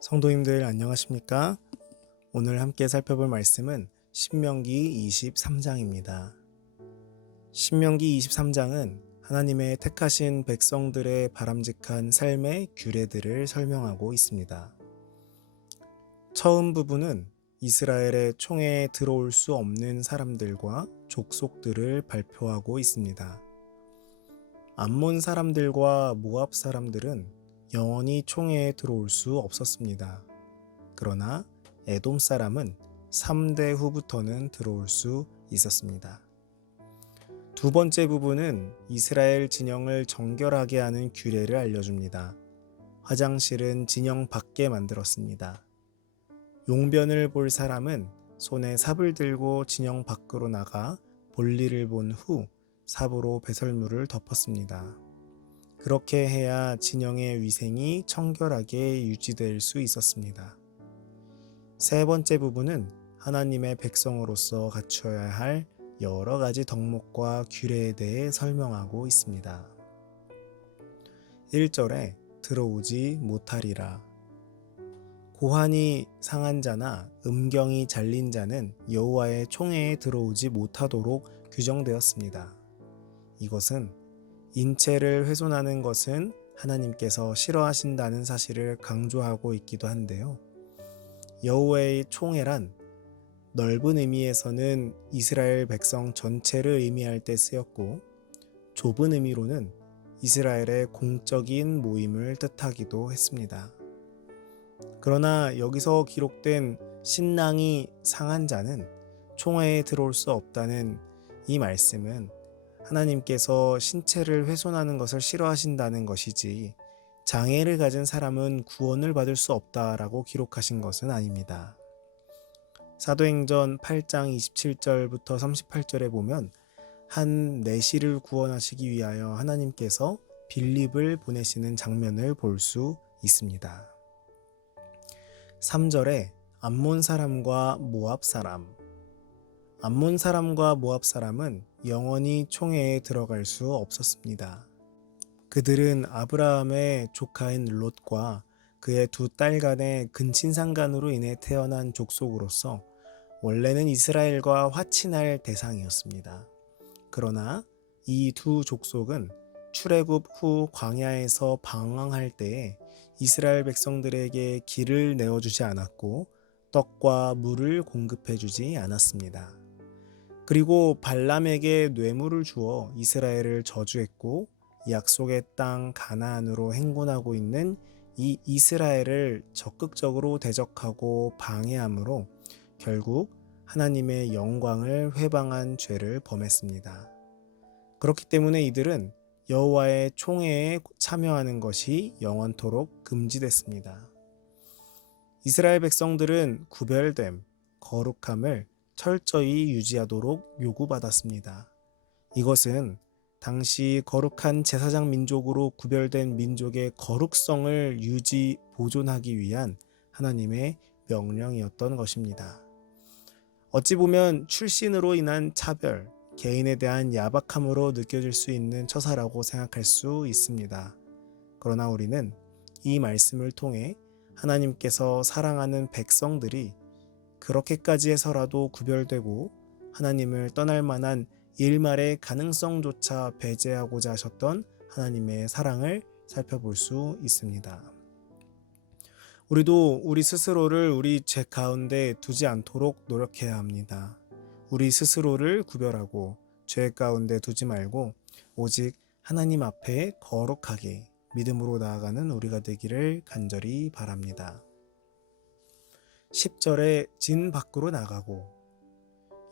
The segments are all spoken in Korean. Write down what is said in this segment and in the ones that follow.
성도님들 안녕하십니까? 오늘 함께 살펴볼 말씀은 신명기 23장입니다. 신명기 23장은 하나님의 택하신 백성들의 바람직한 삶의 규례들을 설명하고 있습니다. 처음 부분은 이스라엘의 총회에 들어올 수 없는 사람들과 족속들을 발표하고 있습니다. 암몬 사람들과 모압 사람들은 영원히 총회에 들어올 수 없었습니다. 그러나 에돔 사람은 3대 후부터는 들어올 수 있었습니다. 두 번째 부분은 이스라엘 진영을 정결하게 하는 규례를 알려줍니다. 화장실은 진영 밖에 만들었습니다. 용변을 볼 사람은 손에 삽을 들고 진영 밖으로 나가 볼일을 본 후 삽으로 배설물을 덮었습니다. 그렇게 해야 진영의 위생이 청결하게 유지될 수 있었습니다. 세 번째 부분은 하나님의 백성으로서 갖추어야 할 여러 가지 덕목과 규례에 대해 설명하고 있습니다. 1절에 들어오지 못하리라. 고환이 상한 자나 음경이 잘린 자는 여호와의 총회에 들어오지 못하도록 규정되었습니다. 이것은 인체를 훼손하는 것은 하나님께서 싫어하신다는 사실을 강조하고 있기도 한데요. 여호와의 총회란 넓은 의미에서는 이스라엘 백성 전체를 의미할 때 쓰였고, 좁은 의미로는 이스라엘의 공적인 모임을 뜻하기도 했습니다. 그러나 여기서 기록된 신랑이 상한 자는 총회에 들어올 수 없다는 이 말씀은 하나님께서 신체를 훼손하는 것을 싫어하신다는 것이지, 장애를 가진 사람은 구원을 받을 수 없다라고 기록하신 것은 아닙니다. 사도행전 8장 27절부터 38절에 보면 한 내시를 구원하시기 위하여 하나님께서 빌립을 보내시는 장면을 볼 수 있습니다. 3절에 암몬 사람과 모압 사람. 암몬 사람과 모압 사람은 영원히 총회에 들어갈 수 없었습니다. 그들은 아브라함의 조카인 롯과 그의 두 딸 간의 근친상간으로 인해 태어난 족속으로서 원래는 이스라엘과 화친할 대상이었습니다. 그러나 이 두 족속은 출애굽 후 광야에서 방황할 때에 이스라엘 백성들에게 길을 내어주지 않았고 떡과 물을 공급해주지 않았습니다. 그리고 발람에게 뇌물을 주어 이스라엘을 저주했고, 약속의 땅 가나안으로 행군하고 있는 이 이스라엘을 적극적으로 대적하고 방해함으로 결국 하나님의 영광을 회방한 죄를 범했습니다. 그렇기 때문에 이들은 여호와의 총회에 참여하는 것이 영원토록 금지됐습니다. 이스라엘 백성들은 구별됨, 거룩함을 철저히 유지하도록 요구받았습니다. 이것은 당시 거룩한 제사장 민족으로 구별된 민족의 거룩성을 유지 보존하기 위한 하나님의 명령이었던 것입니다. 어찌 보면 출신으로 인한 차별, 개인에 대한 야박함으로 느껴질 수 있는 처사라고 생각할 수 있습니다. 그러나 우리는 이 말씀을 통해 하나님께서 사랑하는 백성들이 그렇게까지 해서라도 구별되고 하나님을 떠날 만한 일말의 가능성조차 배제하고자 하셨던 하나님의 사랑을 살펴볼 수 있습니다. 우리도 우리 스스로를 우리 죄 가운데 두지 않도록 노력해야 합니다. 우리 스스로를 구별하고 죄 가운데 두지 말고 오직 하나님 앞에 거룩하게 믿음으로 나아가는 우리가 되기를 간절히 바랍니다. 10절에 진 밖으로 나가고,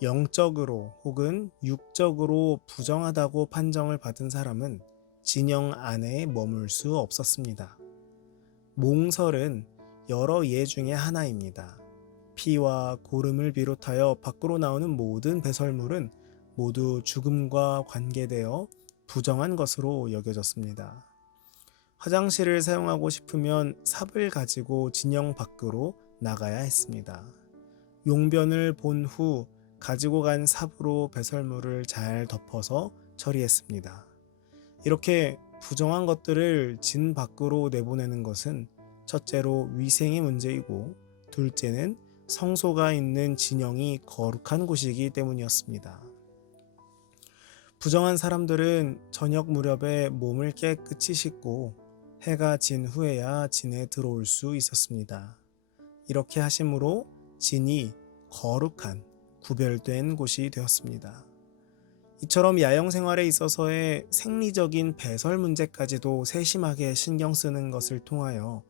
영적으로 혹은 육적으로 부정하다고 판정을 받은 사람은 진영 안에 머물 수 없었습니다. 몽설은 여러 예 중에 하나입니다. 피와 고름을 비롯하여 밖으로 나오는 모든 배설물은 모두 죽음과 관계되어 부정한 것으로 여겨졌습니다. 화장실을 사용하고 싶으면 삽을 가지고 진영 밖으로 나가야 했습니다. 용변을 본 후 가지고 간 삽으로 배설물을 잘 덮어서 처리했습니다. 이렇게 부정한 것들을 진 밖으로 내보내는 것은 첫째로 위생의 문제이고 둘째는 성소가 있는 진영이 거룩한 곳이기 때문이었습니다. 부정한 사람들은 저녁 무렵에 몸을 깨끗이 씻고 해가 진 후에야 진에 들어올 수 있었습니다. 이렇게 하심으로 진이 거룩한 구별된 곳이 되었습니다. 이처럼 야영 생활에 있어서의 생리적인 배설 문제까지도 세심하게 신경 쓰는 것을 통하여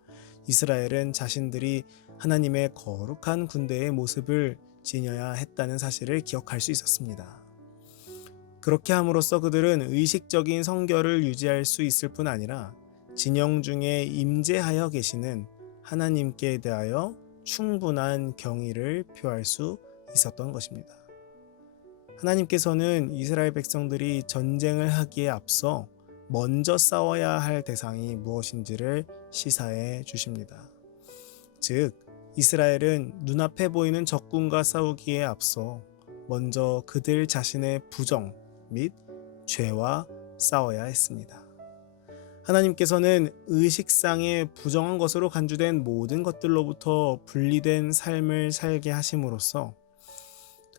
이스라엘은 자신들이 하나님의 거룩한 군대의 모습을 지녀야 했다는 사실을 기억할 수 있었습니다. 그렇게 함으로써 그들은 의식적인 성결을 유지할 수 있을 뿐 아니라 진영 중에 임재하여 계시는 하나님께 대하여 충분한 경의를 표할 수 있었던 것입니다. 하나님께서는 이스라엘 백성들이 전쟁을 하기에 앞서 먼저 싸워야 할 대상이 무엇인지를 시사해 주십니다. 즉, 이스라엘은 눈앞에 보이는 적군과 싸우기에 앞서 먼저 그들 자신의 부정 및 죄와 싸워야 했습니다. 하나님께서는 의식상의 부정한 것으로 간주된 모든 것들로부터 분리된 삶을 살게 하심으로써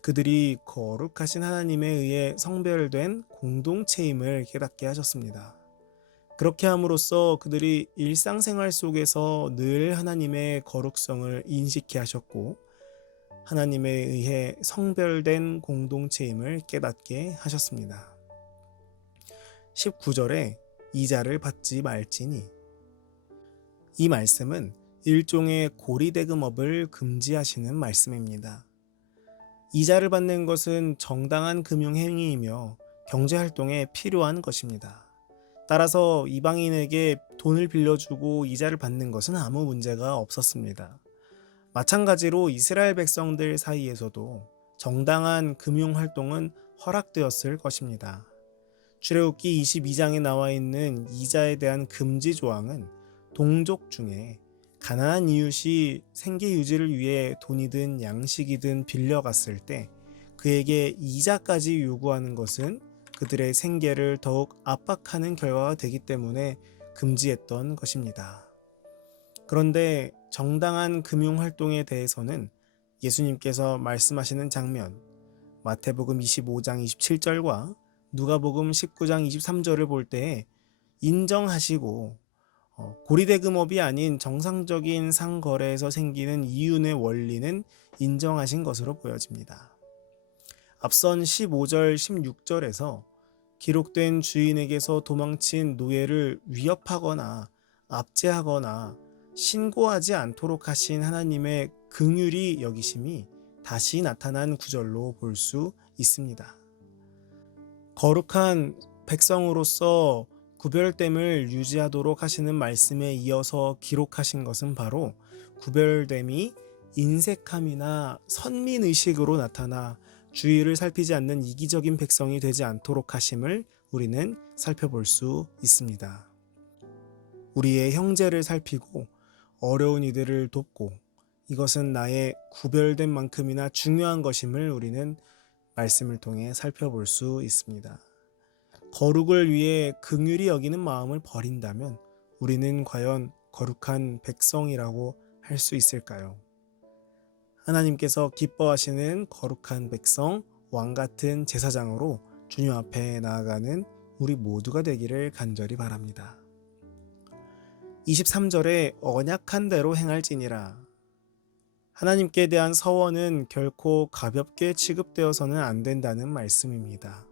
그들이 거룩하신 하나님에 의해 성별된 공동체임을 깨닫게 하셨습니다. 그렇게 함으로써 그들이 일상생활 속에서 늘 하나님의 거룩성을 인식케 하셨고 하나님에 의해 성별된 공동체임을 깨닫게 하셨습니다. 19절에 이자를 받지 말지니, 이 말씀은 일종의 고리대금업을 금지하시는 말씀입니다. 이자를 받는 것은 정당한 금융행위이며 경제활동에 필요한 것입니다. 따라서 이방인에게 돈을 빌려주고 이자를 받는 것은 아무 문제가 없었습니다. 마찬가지로 이스라엘 백성들 사이에서도 정당한 금융활동은 허락되었을 것입니다. 출애굽기 22장에 나와 있는 이자에 대한 금지 조항은 동족 중에 가난한 이웃이 생계 유지를 위해 돈이든 양식이든 빌려갔을 때 그에게 이자까지 요구하는 것은 그들의 생계를 더욱 압박하는 결과가 되기 때문에 금지했던 것입니다. 그런데 정당한 금융활동에 대해서는 예수님께서 말씀하시는 장면, 마태복음 25장 27절과 누가복음 19장 23절을 볼 때 인정하시고 고리대금업이 아닌 정상적인 상거래에서 생기는 이윤의 원리는 인정하신 것으로 보여집니다. 앞선 15절, 16절에서 기록된 주인에게서 도망친 노예를 위협하거나 압제하거나 신고하지 않도록 하신 하나님의 긍휼히 여기심이 다시 나타난 구절로 볼 수 있습니다. 거룩한 백성으로서 구별됨을 유지하도록 하시는 말씀에 이어서 기록하신 것은 바로 구별됨이 인색함이나 선민의식으로 나타나 주의를 살피지 않는 이기적인 백성이 되지 않도록 하심을 우리는 살펴볼 수 있습니다. 우리의 형제를 살피고 어려운 이들을 돕고 이것은 나의 구별된 만큼이나 중요한 것임을 우리는 말씀을 통해 살펴볼 수 있습니다. 거룩을 위해 긍휼히 여기는 마음을 버린다면 우리는 과연 거룩한 백성이라고 할 수 있을까요? 하나님께서 기뻐하시는 거룩한 백성, 왕같은 제사장으로 주님 앞에 나아가는 우리 모두가 되기를 간절히 바랍니다. 23절에 언약한 대로 행할지니라. 하나님께 대한 서원은 결코 가볍게 취급되어서는 안 된다는 말씀입니다.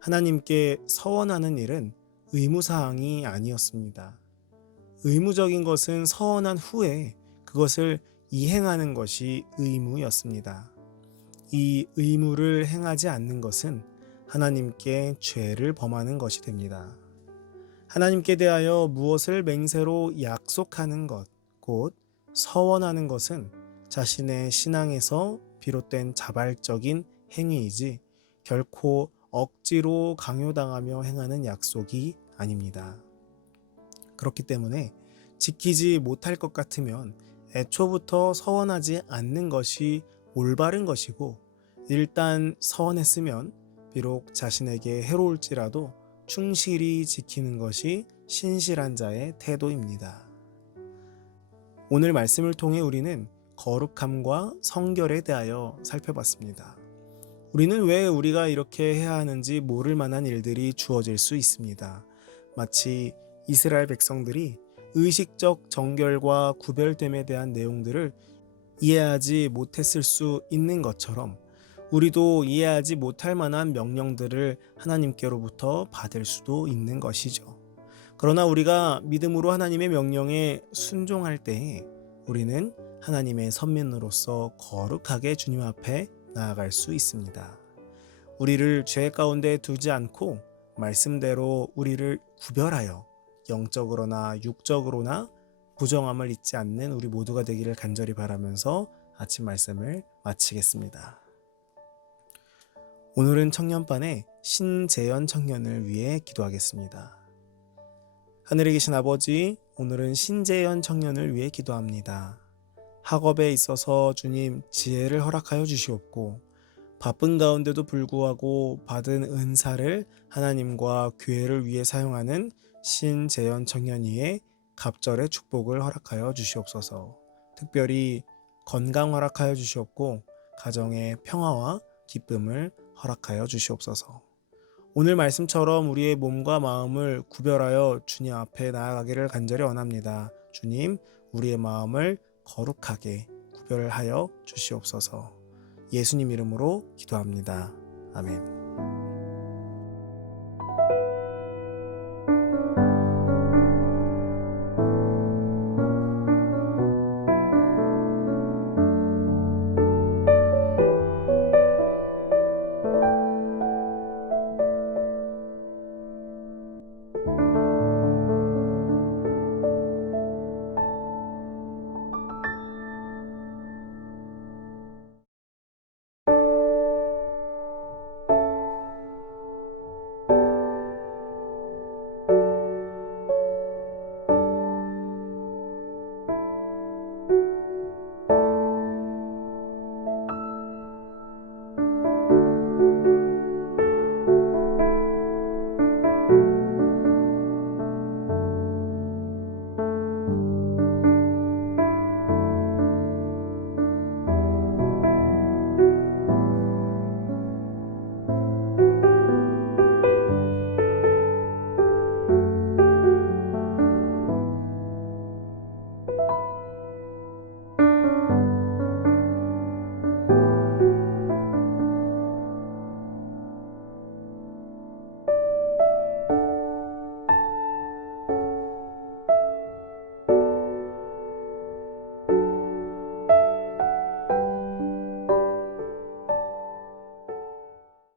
하나님께 서원하는 일은 의무사항이 아니었습니다. 의무적인 것은 서원한 후에 그것을 이행하는 것이 의무였습니다. 이 의무를 행하지 않는 것은 하나님께 죄를 범하는 것이 됩니다. 하나님께 대하여 무엇을 맹세로 약속하는 것, 곧 서원하는 것은 자신의 신앙에서 비롯된 자발적인 행위이지 결코 억지로 강요당하며 행하는 약속이 아닙니다. 그렇기 때문에 지키지 못할 것 같으면 애초부터 서원하지 않는 것이 올바른 것이고 일단 서원했으면 비록 자신에게 해로울지라도 충실히 지키는 것이 신실한 자의 태도입니다. 오늘 말씀을 통해 우리는 거룩함과 성결에 대하여 살펴봤습니다. 우리는 왜 우리가 이렇게 해야 하는지 모를 만한 일들이 주어질 수 있습니다. 마치 이스라엘 백성들이 의식적 정결과 구별됨에 대한 내용들을 이해하지 못했을 수 있는 것처럼 우리도 이해하지 못할 만한 명령들을 하나님께로부터 받을 수도 있는 것이죠. 그러나 우리가 믿음으로 하나님의 명령에 순종할 때에 우리는 하나님의 선민으로서 거룩하게 주님 앞에 나아갈 수 있습니다. 우리를 죄 가운데 두지 않고 말씀대로 우리를 구별하여 영적으로나 육적으로나 부정함을 잊지 않는 우리 모두가 되기를 간절히 바라면서 아침 말씀을 마치겠습니다. 오늘은 청년반의 신재현 청년을 위해 기도하겠습니다. 하늘에 계신 아버지, 오늘은 신재현 청년을 위해 기도합니다. 학업에 있어서 주님 지혜를 허락하여 주시옵고 바쁜 가운데도 불구하고 받은 은사를 하나님과 교회를 위해 사용하는 신재현 청년이의 갑절의 축복을 허락하여 주시옵소서. 특별히 건강 허락하여 주시옵고 가정의 평화와 기쁨을 허락하여 주시옵소서. 오늘 말씀처럼 우리의 몸과 마음을 구별하여 주님 앞에 나아가기를 간절히 원합니다. 주님, 우리의 마음을 거룩하게 구별하여 주시옵소서. 예수님 이름으로 기도합니다. 아멘.